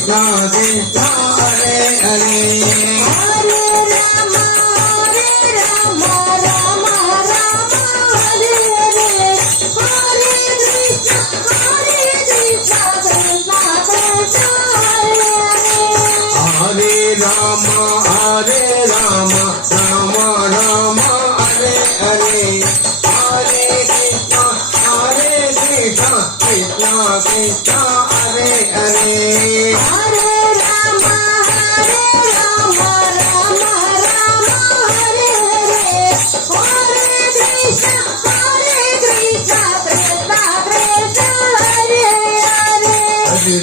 Krishna Krishna Hare Hare Ram Hare Ram Ram Ram Hare Hare Hare Krishna Krishna Krishna Krishna Hare Hare Hare Ram Ram Ram Hare Hare Hare Krishna Krishna Krishna Hare Hare Hare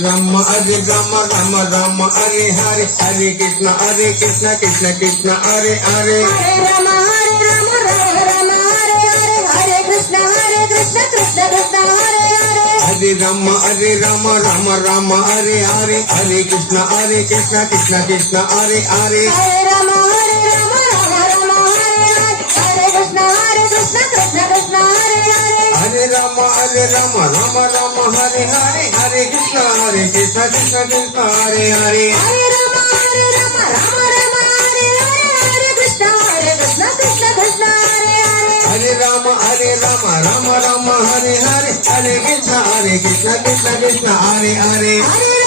Ram Ram Ram Hare Hare Hare Krishna Krishna Krishna Hare Hare Hare Ram Ram Ram Hare Hare Hare Krishna Krishna Krishna Hare Hare Hare Ram Ram Ram Hare Hare Hare Krishna Krishna Krishna Hare Hare Hare Ram Ram Ram Hare Hare Hare Krishna Krishna Krishna Hare Hare Hare Ram Ram Ram Hare Hare Hare Krishna Krishna Krishna Hare Hare Hare Ram Ram Ram Hare Hare Hare Krishna Krishna Krishna Hare Hare Hare Ram Ram Ram Hare Hare Hare Krishna Krishna Krishna Hare Hare Hare